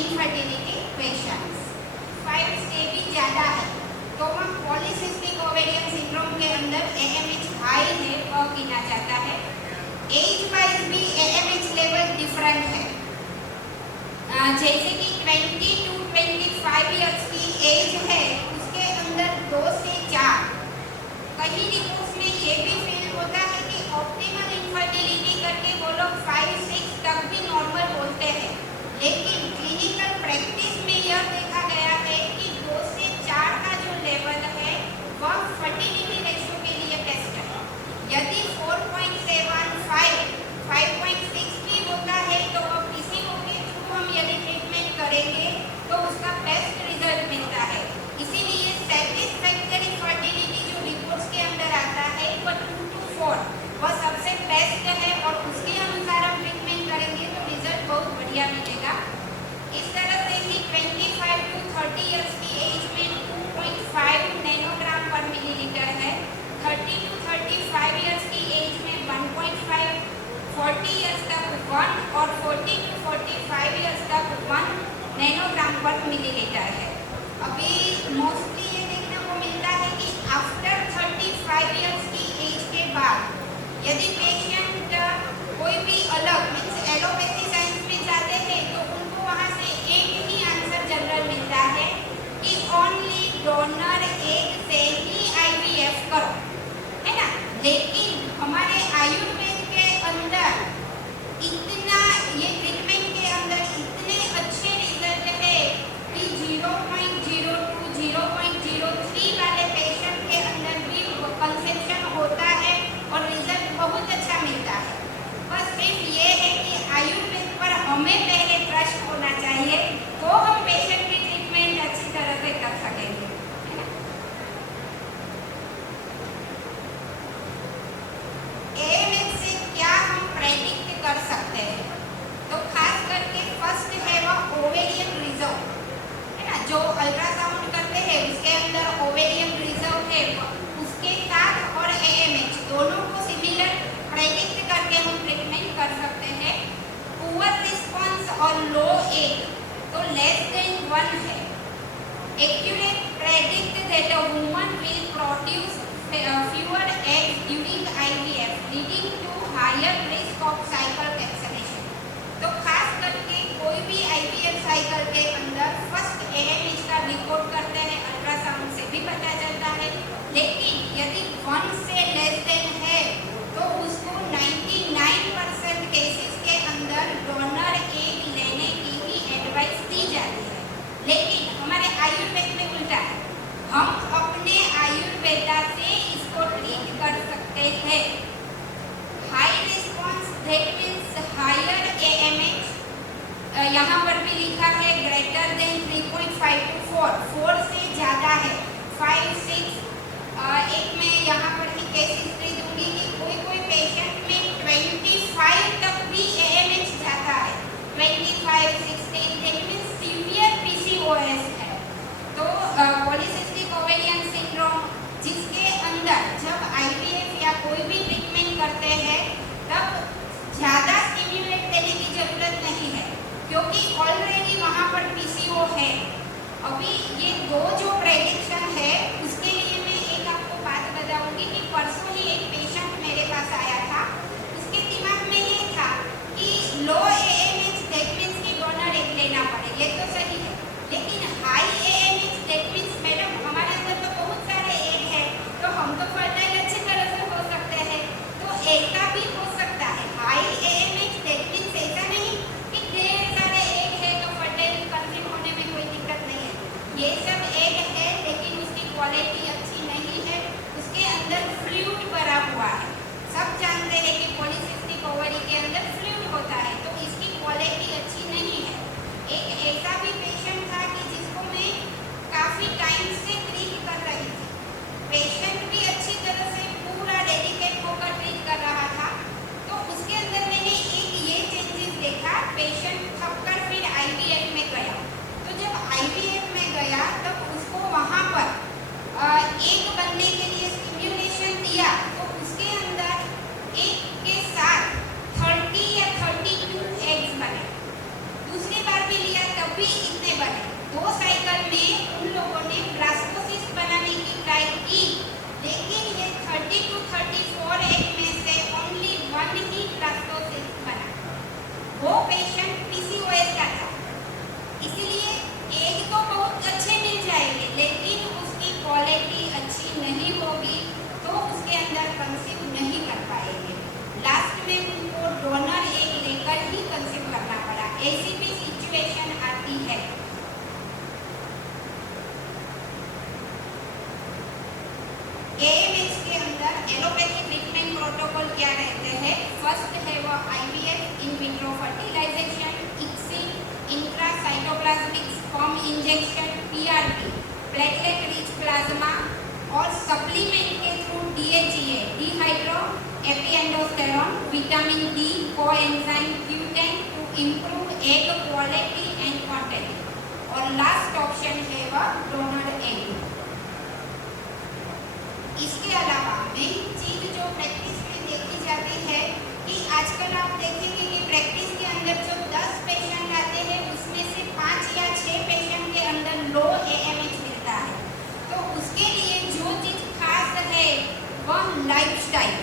Infertility patients 5 से भी ज़्यादा है तो वह पॉलीसिस्टिक ओवेरियन सिंड्रोम के अंदर AMH हाई है वह गिना जाता है। एज वाइज भी AMH लेवल डिफरेंट है, जैसे कि 20 to 25 इयर्स की एज है उसके अंदर 2 से 4। कहीं रिपोर्ट्स में ये भी फील होता है कि ऑप्टिमल इनफर्टिलिटी करके वो लोग 5-6 तक भी नॉर्मल बोलते हैं, लेकिन क्लिनिकल प्रैक्टिस में यह देखा गया है कि 2 से 4 का जो लेवल है वह फर्टिलिटी रेशियो के लिए टेस्ट है। यदि 4.75 5.6 भी होता है तो वह PCO के थ्रू हम यदि ट्रीटमेंट करेंगे तो उसका बेस्ट रिजल्ट मिलता है। इसीलिए सेटिस्फैक्टरी फर्टिलिटी जो रिपोर्ट्स के अंदर आता है वह 2 to 4 वह सबसे बेस्ट है और उसके अनुसार हम ट्रीटमेंट करेंगे तो रिजल्ट बहुत बढ़िया मिलेगा। इस तरह से ही 25 to 30 इयर्स की एज में 2.5 नैनोग्राम पर मिलीलीटर है, 30 to 35 इयर्स की एज में 1.5, 40 इयर्स तक 1 और 40 to 45 इयर्स तक 1 नैनोग्राम पर मिलीलीटर है। अभी मोस्टली ये देखने को मिलता है कि आफ्टर 35 इयर्स की एज के बाद यदि पेशेंट कोई भी अलग मीन्स एलोपैथी साइंस में जाते हैं तो उनको वहाँ से एक ही आंसर जनरल मिलता है कि ओनली डोनर एग से ही IVF करो, है ना। लेकिन हमारे आयुर्वेद के अंदर इतना ये ट्रीटमेंट के अंदर इतने अच्छे रिजल्ट है कि 0.02 0.03 वाले पेशेंट के अंदर भी कंसेप्शन होता है और रिजल्ट बहुत अच्छा मिलता है। बस सिर्फ ये है कि आयुर्वेद पर हमें पहले ट्रस्ट होना चाहिए तो हम पेशेंट की ट्रीटमेंट अच्छी तरह से कर सकेंगे। AMH से क्या हम प्रेडिक्ट कर सकते हैं, तो खास करके फर्स्ट है वह ओवेरियन रिजर्व, है ना। जो अल्ट्रासाउंड करते हैं उसके अंदर ओवेरियन रिजर्व है, उसके साथ और AMH दोनों को सिमिलर प्रेडिक्ट करके हम ट्रीटमेंट कर सकते हैं। पुअर रिस्पॉन्स और लो एज तो लेस देन 1 है। Accurate predict that a woman will produce fewer eggs during IVF leading to higher risk of cycle cancellation। तो खास करके कोई भी IVF साइकिल के अंदर फर्स्ट AMH का रिपोर्ट करते हैं, अल्ट्रासाउंड से भी पता चलता है, लेकिन यदि 1 से लेस देन है तो उसको 99% केसेस के अंदर डोनर एग लेने की ही एडवाइस दी जाती है। लेकिन हमारे आयुर्वेद में उल्टा है, हम अपने आयुर्वेदा से इसको ट्रीट कर सकते हैं। High response that means higher AMH, यहाँ पर भी लिखा है ग्रेटर देन 3.5 to 4 से ज़्यादा है 5-6। एक मैं यहाँ पर ही केस हिस्ट्री दूंगी कि कोई पेशेंट में 25 तक भी AMH जाता है, 25, 16 दैट मीन्स सीवियर PCOS है। तो पॉलीसिस्टिक ओवेरियन सिंड्रोम जिसके अंदर जब IVF या कोई भी ट्रीटमेंट करते हैं तब ज़्यादा स्टिम्युलेट देने की ज़रूरत नहीं है क्योंकि ऑलरेडी वहाँ पर PCO है। अभी ये दो जो प्रेडिक्शन है उसके लिए मैं एक आपको बात बताऊंगी कि परसों ही एक पेशेंट मेरे पास आया था, उसके दिमाग में ये था कि लो AMH दैट मीन्स कि डोनर एग लेना पड़े, ये तो सही है, लेकिन high AMH that means madam हमारे अंदर तो बहुत सारे एग है तो हम तो फर्टाइल अच्छी तरह से हो सकते हैं, तो ऐसा भी हो सकता है। हाई AMH दैट मीन्स ऐसा नहीं कि ढेर सारे एग है तो फर्टाइल कंसीव होने में कोई दिक्कत नहीं है, ये सब एग है एलोपैथी ट्रीटमेंट प्रोटोकॉल क्या रहते हैं? फर्स्ट है वो IVF in vitro fertilisation, ICSI intracytoplasmic sperm injection, PRP platelet rich plasma, और सप्लीमेंट के through DHEA dehydroepiandrosterone, vitamin D coenzyme Q10 to improve egg quality and quantity, और last option है वह डोनर एग। इसके अलावा main चीज जो practice में देखी जाती है कि आजकल आप देखेंगे कि प्रैक्टिस के अंदर जो 10 पेशेंट आते हैं उसमें से 5 या 6 पेशेंट के अंदर लो AMH मिलता है। तो उसके लिए जो चीज खास है वह लाइफस्टाइल।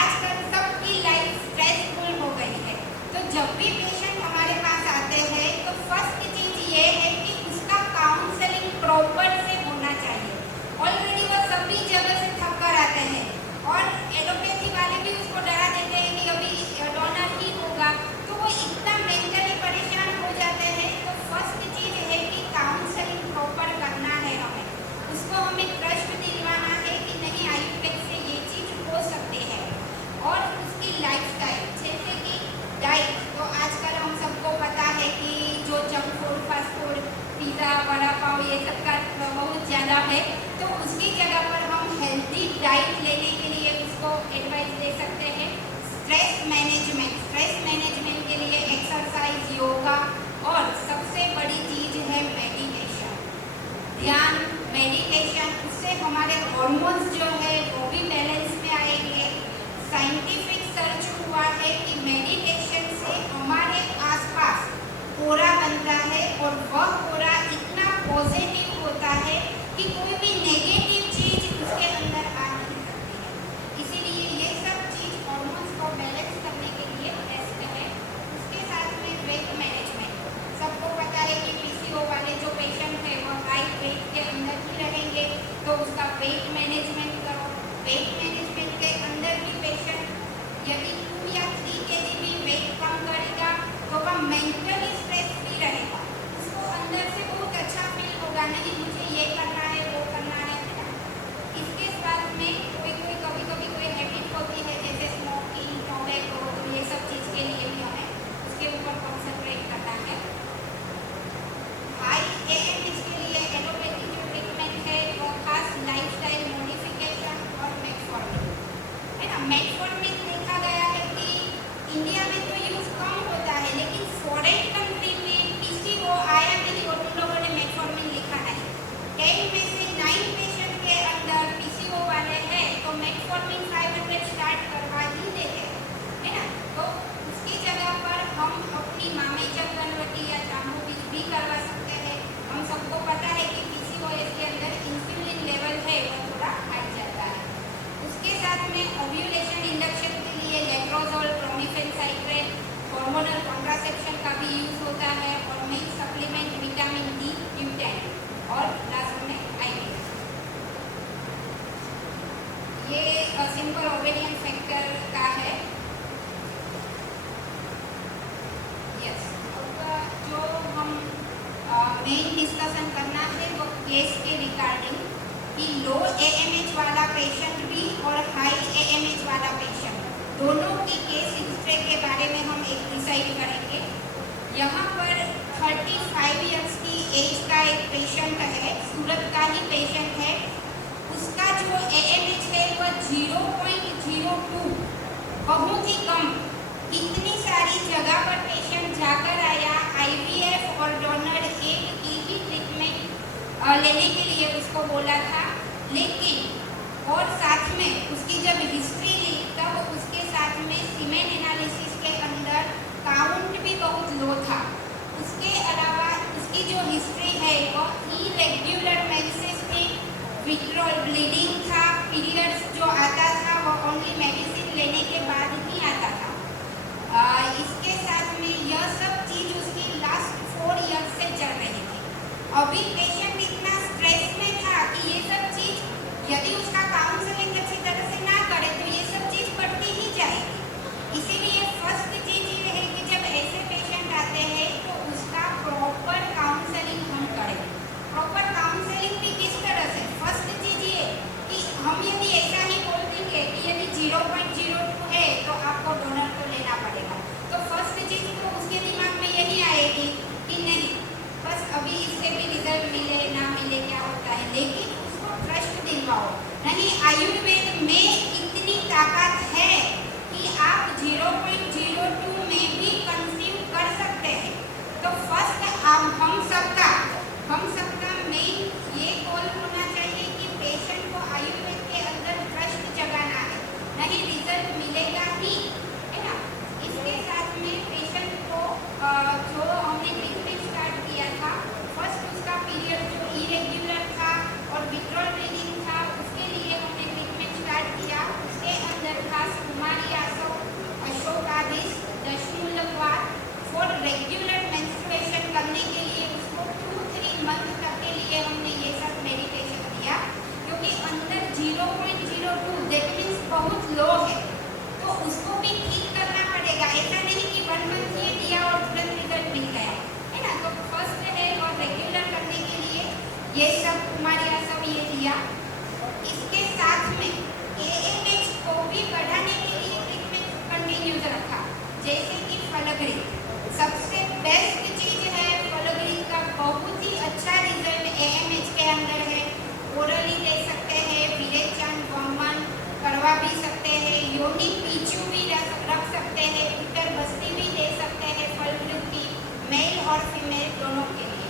आजकल सबकी लाइफ स्ट्रेसफुल हो गई है, तो जब भी पेशेंट हमारे पास आते हैं तो फर्स्ट चीज ये है कि उसका काउंसलिंग प्रॉपर से होना चाहिए। ऑलरेडी वो सभी जगह से थक कर आते हैं और एलोपैथी वाले भी उसको डरा देते हैं कि अभी डोनर ही होगा, तो वो इतना मेंटली परेशान हो जाते हैं। तो फर्स्ट चीज है कि काउंसलिंग प्रॉपर करना है, उसको हमें ट्रस्ट दिलवाना है कि नहीं आयुर्वेद से ये चीज हो सकती है। और उसकी लाइफस्टाइल जैसे कि डाइट, तो आजकल हम सबको पता है कि जो junk food, fast food, pizza, vada pav ये सब का बहुत ज़्यादा है, तो उसकी जगह पर हम हेल्दी डाइट लेने के लिए उसको एडवाइस दे सकते हैं। स्ट्रेस मैनेजमेंट के लिए एक्सरसाइज, योगा, और सबसे बड़ी चीज़ है मेडिटेशन, ध्यान, मेडिटेशन। उससे हमारे हार्मोन्स जो है वो भी बैलेंस में आएंगे। साइंटिफिक सर्च हुआ है कि मेडिटेशन से हमारे आसपास ऑरा बनता है और वह ऑरा इतना पॉजिटिव होता है कि कोई भी नेगेटिव चीज उसके अंदर आ नहीं सकती है। इसीलिए ये सब चीज हार्मोन्स को बैलेंस करने के लिए बेस्ट है। उसके साथ में वेट मैनेजमेंट, सबको पता है कि PCO वाले जो पेशेंट है वह हाई वेट के अंदर ही रहेंगे, तो उसका वेट मैनेजमेंट करो। वेट मैनेजमेंट के अंदर भी पेशेंट यदि 2 या 3 kg भी वेट कम करेगा तो वह मेंटली स्ट्रेस फ्री रहेगा, उसको अंदर से बहुत अच्छा फील होगा, नहीं मुझे ये करना है वो करना है। इसके साथ में कोई कभी कोई हैबिट होती है जैसे स्मोकिंग, टोबैको, तो ये सब चीज़ के लिए भी हमें उसके ऊपर कॉन्सेंट्रेट करना है। हाई AMH के लिए एलोपैथी जो ट्रीटमेंट है वो खास लाइफस्टाइल मॉडिफिकेशन और मेटफॉर्मिन है ना। मेटफॉर्मिन देखा गया है कि इंडिया में तो यूज कम होता है, लेकिन फॉरेन कंट्री में PCO आया नहीं और उन लोगों ने मेटफॉर्मिन लिखा नहीं। 10 में से 9 पेशेंट के अंदर PCO वाले हैं तो मेटफॉर्मिन 500 स्टार्ट करवा ही देते हैं, है ना। तो उसकी जगह पर हम अपनी मामेचक कन्वर्टी या जामू बीज भी करवा सकते हैं। हम सबको पता है कि PCOS के अंदर इंसुलिन लेवल है वो थोड़ा हाई जाता है। उसके साथ में ओव्यूलेशन इंडक्शन के लिए लेट्रोजोल, प्रोमिफेन साइट्रेट, हार्मोनल कॉन्ट्रासेप्शन का भी यूज होता है, और milk supplement vitamin D Q10, और लास्ट में IVF। ये सिंपल ओवेरियन फैक्टर का है। यस, जो हम मेन डिस्कशन करना है वो केस के रिगार्डिंग कि लो AMH वाला पेशेंट भी और हाई AMH वाला पेशेंट दोनों की केस हिस्ट्री के बारे में हम एक डिसाइड करेंगे। यहाँ पर 35 इयर्स की एज का एक पेशेंट है, सूरत का ही पेशेंट है। उसका जो AMH है वह 0.02, बहुत ही कम। इतनी सारी जगह पर पेशेंट जाकर आया, IVF और डोनर एग की ही ट्रीटमेंट लेने के लिए उसको बोला था, लेकिन और साथ में उसकी जब हिस्ट्री ली तब उसके साथ में सीमेन एनालिसिस के अंदर काउंट भी बहुत लो था। उसके अलावा उसकी जो हिस्ट्री है वो इरेग्युलर मेंसेस थी, विट्रोल ब्लीडिंग था, पीरियड्स जो आता था वो ओनली मेडिसिन लेने के बाद ही आता था। इसके साथ में यह सब चीज़ उसकी लास्ट 4 ईयर्स से चल रही थी। अभी पेशेंट इतना स्ट्रेस में था कि ये सब चीज़ यदि उसका काउंसलिंग अच्छी तरह से ना करे तो ये सब चीज़ बढ़ती ही जाएगी। इसीलिए फर्स्ट चीज़ ये है कि जब ऐसे पेशेंट आते हैं तो उसका प्रॉपर काउंसलिंग हम करें। प्रॉपर काउंसलिंग भी किस तरह से? फर्स्ट चीज़ ये कि हम यदि ऐसा ही बोल देंगे कि ये सब कुमारियां सब ये दिया। इसके साथ में AMH को भी बढ़ाने के लिए ट्रीटमेंट कंटिन्यूस रखा, जैसे कि फलग्रीक सबसे बेस्ट चीज है। फलग्रीक का बहुत ही अच्छा रिजल्ट AMH के अंदर है। ओरली दे सकते हैं, विरेचन वमन करवा भी सकते हैं, योनि पीछू भी रख सकते हैं, उत्तर बस्ती भी दे सकते हैं फलग्रीक की, मेल और फीमेल दोनों के लिए।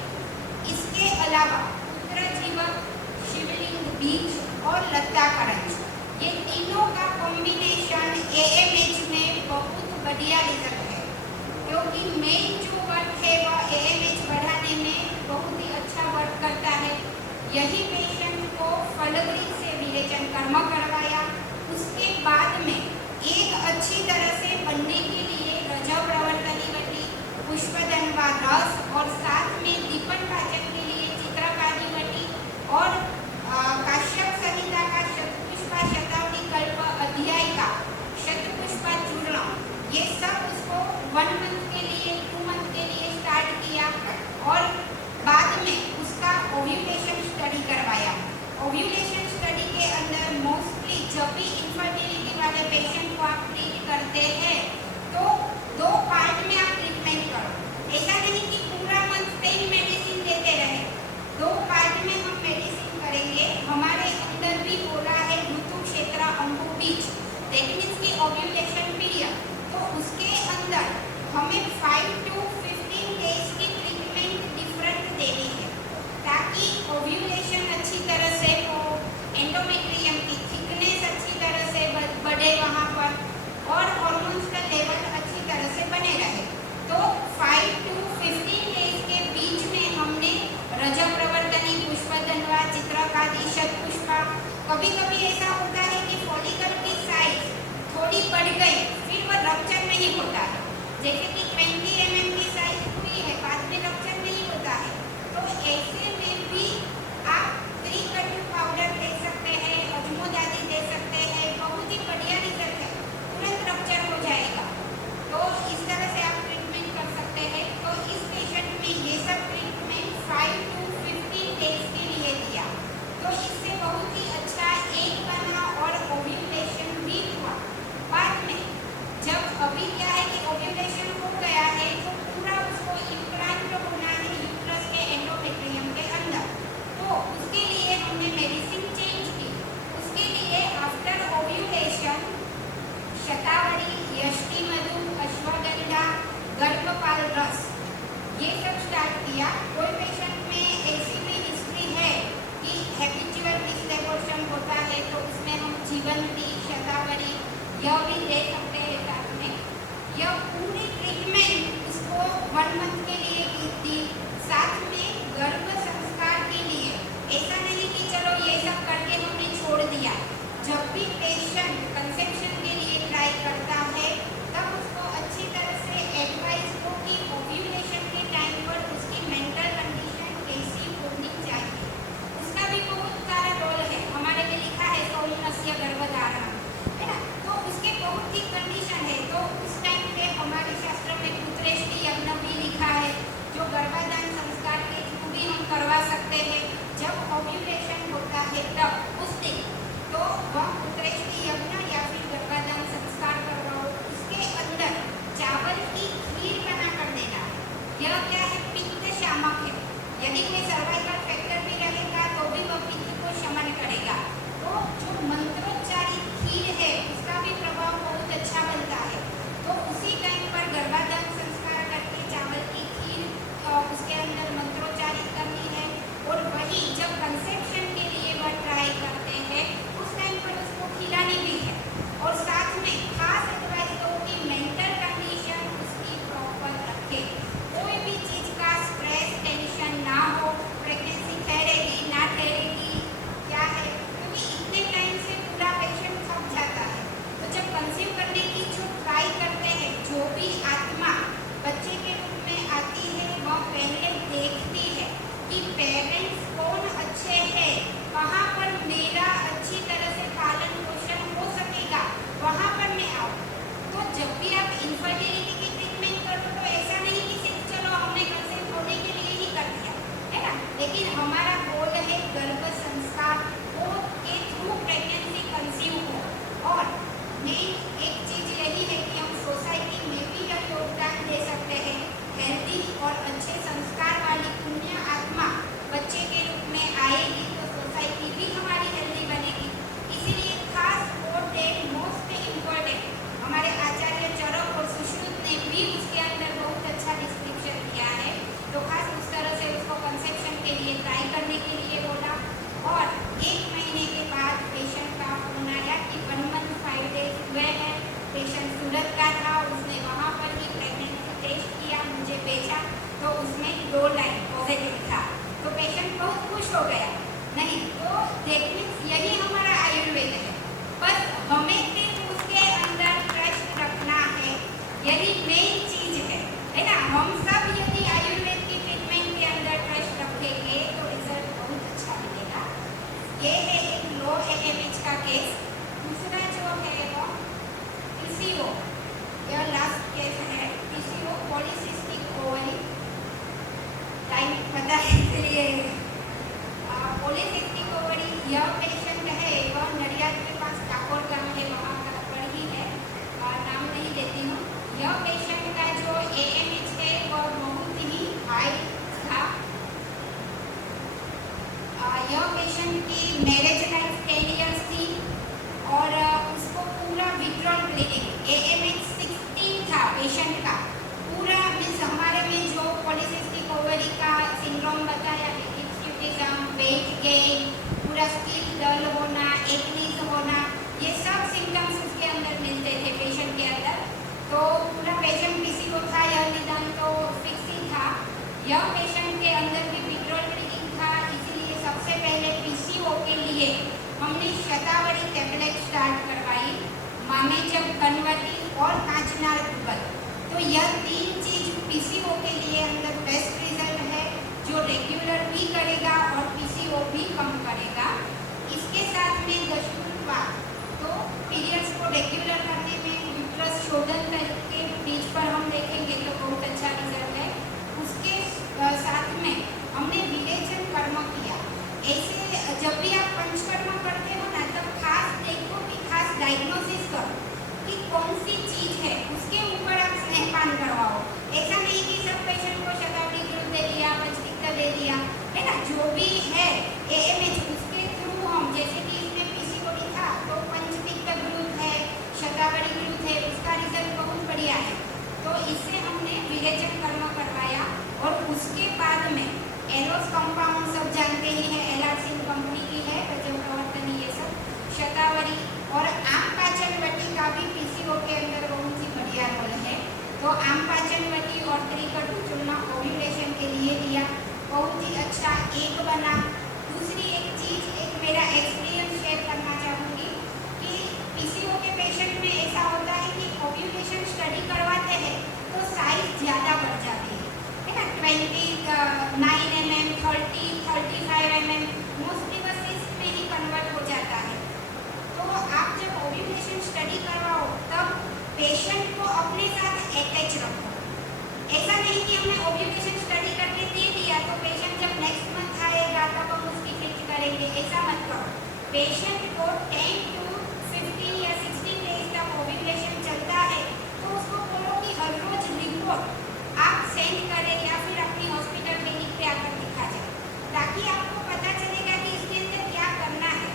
इसके अलावा उत्तरजीवक, शिवलिंग बीज और लता करंज, ये तीनों का कॉम्बिनेशन AMH में बहुत बढ़िया रिजल्ट है, क्योंकि मेन जो वर्क है वह AMH बढ़ाने में बहुत ही अच्छा वर्क करता है। यही पेशेंट को फलग्रीक से विरेचन कर्म करवाया। उसके बाद में एक अच्छी तरह से बनने के लिए रजव प्रवर्तनी वटी, पुष्पदंवा रस और साथ में दीपन पाचन के लिए चित्रकारी वटी और काश्यप संहिता का शतपुष्पा शताब्दी कल्प अध्याय का शतपुष्पा चूर्ण, ये सब उसको 1 मंथ के लिए 2 मंथ के लिए स्टार्ट किया और बाद में उसका ओव्यूलेशन स्टडी करवाया। ओव्यूलेशन स्टडी के अंदर मोस्टली जब भी इनफर्टिलिटी वाले पेशेंट को आप ट्रीट करते हैं तो 2 पार्ट में आप ट्रीटमेंट करो। ऐसा नहीं कि पूरा मंथ पे ही मेडिसिन देते रहे, 2 पार्ट में हम मेडिसिन करेंगे। हमारे अंदर भी बोला है ऋतु क्षेत्र अंबु बीज, दैट मीन्स की ओव्यूलेशन पीरियड, तो उसके अंदर हमें 5 to 15 डेज की ट्रीटमेंट डिफरेंट देनी है, ताकि ओव्यूलेशन अच्छी तरह से हो, एंडोमेट्रियम की थिकनेस अच्छी तरह से बढ़े वहाँ पर और हार्मोन्स का लेवल अच्छी तरह से बने रहे। तो 5 to 15 डेज के बीच में हमने रजव प्रवर्तनी, पुष्पदंवा, चित्रकारी, शतपुष्पा, कभी कभी ऐसा होता है कि फॉलिकल की साइज थोड़ी बढ़ गई, फिर वह रप्चर नहीं होता है, जैसे कि 20 mm की साइज हुई है, बाद में रप्चर नहीं होता है। तो ऐसे में भी आप त्रिकटु पाउडर दे सकते हैं, अजमोदादी दे सकते हैं, बहुत ही बढ़िया रिजल्ट है, तुरंत रप्चर हो जाएगा। तो इस तरह से आप ट्रीटमेंट कर सकते हैं। तो इस पेशेंट में ये सब ट्रीटमेंट 5 to 15 डेज के लिए दिया, तो इससे बहुत ही अच्छा एक बना और ओव्यूलेशन भी हुआ। बाद में जब अभी क्या है कि ओव्यूलेशन हो गया है तो पूरा उसको इम्प्लांट होना है यूट्रस के एंडोमेट्रियम के अंदर, तो उसके लिए हमने मेडिसिन चेंज की। उसके लिए आफ्टर ओव्यूलेशन शतावरी, यष्टि मधु, अश्वगंधा, गर्भपाल रस, ये सब स्टार्ट किया। कोई पेशेंट में ऐसी भी हिस्ट्री है कि हैबिचुअल डिसएबोर्शन होता है तो उसमें हम जीवंती, शतावरी यह भी दे सकते हैं साथ में। यह पूरी ट्रीटमेंट उसको 1 मंथ के लिए की थी। साथ में गर्भ संस्कार के लिए ऐसा नहीं कि चलो ये सब करके हमने छोड़ दिया। जब भी पेशेंट कंसेप्शन के लिए ट्राई करता है तब उसको अच्छी तरह से एडवाइस हो कि ओव्यूलेशन के टाइम पर उसकी मेंटल कंडीशन कैसी होनी चाहिए। उसका भी बहुत सारा रोल है, हमारे में लिखा है सौम्यस्य गर्भधारण, है ना, तो उसके बहुत ही कंडीशन है। तो उस टाइम पे हमारे शास्त्र में पुत्रेष्टि यज्ञ भी लिखा है, जो गर्भाधान संस्कार के थ्रू भी हम करवा सकते हैं। जब ओव्यूलेशन होता है तब उस दिन तो वह पुत्रेष्टि यज्ञ या फिर गर्भाधान संस्कार करवाओ। उसके अंदर चावल की खीर बना कर देना है। यह क्या है, पित्त शामक है, यदि कोई सर्वाइकल फैक्टर भी रहेगा तो भी वह पित्त को शमन करेगा। तो जो मंत्रोच्चारित खीर है उसका भी प्रभाव बहुत अच्छा बनता है। तो उसी टाइम पर गर्भाधान संस्कार करके चावल की खीर उसके अंदर मंत्रोच्चारित करनी है। और वही जब कंसेप्शन के लिए वह ट्राई करते हैं उस टाइम पर उसको खिलानी भी है। और साथ में खास एडवाइस दो कि मेंटल कंडीशन उसकी प्रॉपर रखे, कोई भी चीज़ का स्ट्रेस टेंशन ना हो। प्रेगनेंसी ठहरेगी ना ठहरेगी क्या है, क्योंकि इतने टाइम से पूरा पेशेंट थक जाता है। तो जब कंसीव करने की जो ट्राई करते हैं, जो भी आत्मा बच्चे के रूप में आती है वह पहले देखती है कि पेरेंट्स कौन अच्छे हैं, कहाँ पर मेरा अच्छी तरह से पालन पोषण हो सकेगा, वहाँ पर मैं आऊँ। तो जब भी आप इनफर्टिलिटी की ट्रीटमेंट करो तो ऐसा नहीं कि सिर्फ चलो हमने कंसीव होने के लिए ही कर दिया, है ना, लेकिन हमारा गोल मैरिज लाइफ 10 इयर्स थी और उसको पूरा विड्रॉल ब्लीडिंग AMH 16 था पेशेंट का पूरा मीन्स हमारे में जो पॉलीसिस्टिक ओवरी का सिंड्रोम बताया हिस्टुटिज्म, वेट गेन, पूरा स्किन डल होना, एक्नीज होना, ये सब सिम्टम्स उसके अंदर मिलते थे पेशेंट के अंदर। तो पूरा पेशेंट PCO था, यह निदान तो फिक्स ही था। यह पेशेंट के अंदर भी विड्रॉल ब्लीडिंग था, इसलिए सबसे पहले PCO के लिए हमने शतावरी टेबलेट स्टार्ट करवाई, मामेजब कन्वर्टिंग और कांचनार गुगल। तो यह 3 चीज PCO के लिए अंदर बेस्ट रिजल्ट है, जो रेगुलर भी करेगा और PCO भी कम करेगा। इसके साथ में दशपुरवा तो पीरियड्स को रेगुलर करने में यूट्रस शोधन के बीच पर हम देखेंगे तो बहुत अच्छा रिजल्ट है। उसके साथ में हमने विवेचन कर्म किया। ऐसे जब भी आप पंचकर्म करते हो ना तब खास देखो कि खास डायग्नोसिस करो कि कौन सी चीज है, उसके ऊपर आप स्नेहपान करवाओ। ऐसा नहीं कि सब पेशेंट को शतावरी ग्रुप दे दिया, पंचतिक्ता दे दिया, है ना। जो भी है AMH उसके थ्रू हम, जैसे कि इसमें PCOD था तो पंचतिक्ता ग्रुप है, शतावरी ग्रुप है, उसका रिजल्ट बहुत बढ़िया है। तो इससे हमने विवेचन कर्म करवाया और उसके बाद में एरोस कंपाउंड सब जानते ही है, LRC कंपनी की है, प्रजन प्रवर्तनी, ये सब शतावरी और आम पाचन वटी का भी PCO के अंदर बहुत ही बढ़िया रोल है। तो आम पाचन वटी और त्रिकटु चूर्ण ओव्यूलेशन के लिए लिया, बहुत ही अच्छा एक बना। दूसरी एक चीज, एक मेरा एक्सपीरियंस शेयर करना चाहूँगी कि PCO के पेशेंट में ऐसा होता है कि ओव्यूलेशन स्टडी करवाते हैं तो साइज ज़्यादा बढ़ जाती है ना, 29 mm, 30, 35 mm, मोस्टली बस इसमें ही कन्वर्ट हो जाता है। तो आप जब ओव्यूलेशन स्टडी करवाओ तब पेशेंट को अपने साथ अटैच रखो। ऐसा नहीं कि हमने ओव्यूलेशन स्टडी करके दे दिया तो पेशेंट जब नेक्स्ट मंथ आएगा तब हम उसकी फिट करेंगे, ऐसा मत करो। पेशेंट को 10 to 15 या 16 डेज तक ओव्यूलेशन चलता है तो उसको बोलो कि हर रोज रिपोर्ट आप सेंड करें या फिर अपनी हॉस्पिटल क्लिनिक पे आकर दिखा जाए, ताकि आपको पता चलेगा कि इसके अंदर क्या करना है।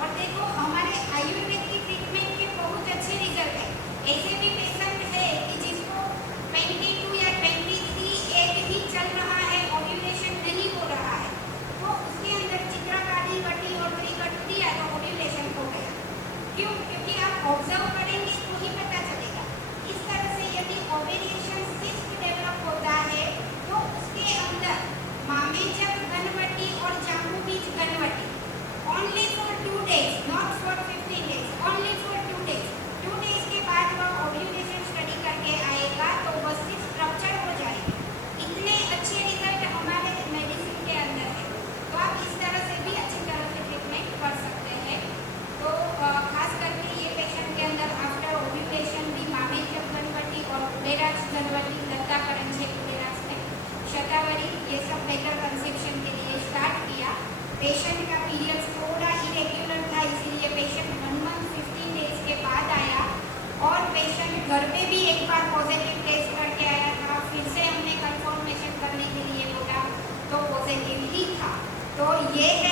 और देखो हमारे आयुर्वेद की ट्रीटमेंट के बहुत अच्छे रिजल्ट है। ऐसे भी पेशेंट है कि जिसको 22 या 23 एज ही चल रहा है, ओव्यूलेशन नहीं हो रहा है, तो उसके अंदर चित्रकारी वटी और त्रिकटु दिया तो ओव्यूलेशन हो गया। क्यों? क्योंकि आप ऑब्जर्व करेंगे तो ही पता चलेगा। इस तरह से यदि ओव्यूलेशन सिस्ट डेवलप होता है तो उसके अंदर मामेजब गनवटी और जांबूबीज गनवटी only for 2 days, not for 15 days, only for 2 days। 2 days के बाद वह ओव्यूलेशन स्टडी करके आएगा तो वह सिस्ट स्ट्रक्चर हो जाएगी। इतने अच्छे रिजल्ट हमारे मेडिसिन के अंदर है, तो आप इस तरह से भी अच्छी तरह से ट्रीटमेंट कर सकते हैं। तो खास करके ये पेशेंट के अंदर आफ्टर ओव्यूलेशन भी मामेजब गनवटी और कुलेराक्स गनवटी, लताकरण है कुलेराक्स में, शतावरी, ये सब बेटर कंसेप्शन के लिए स्टार्ट किया। पेशेंट का पीरियड्स थोड़ा इरेग्युलर था, इसीलिए पेशेंट 1 month 15 डेज के बाद आया और पेशेंट घर पे भी एक बार पॉजिटिव टेस्ट करके आया था। फिर से हमने कंफर्मेशन करने के लिए बोला तो पॉजिटिव ही था। तो ये है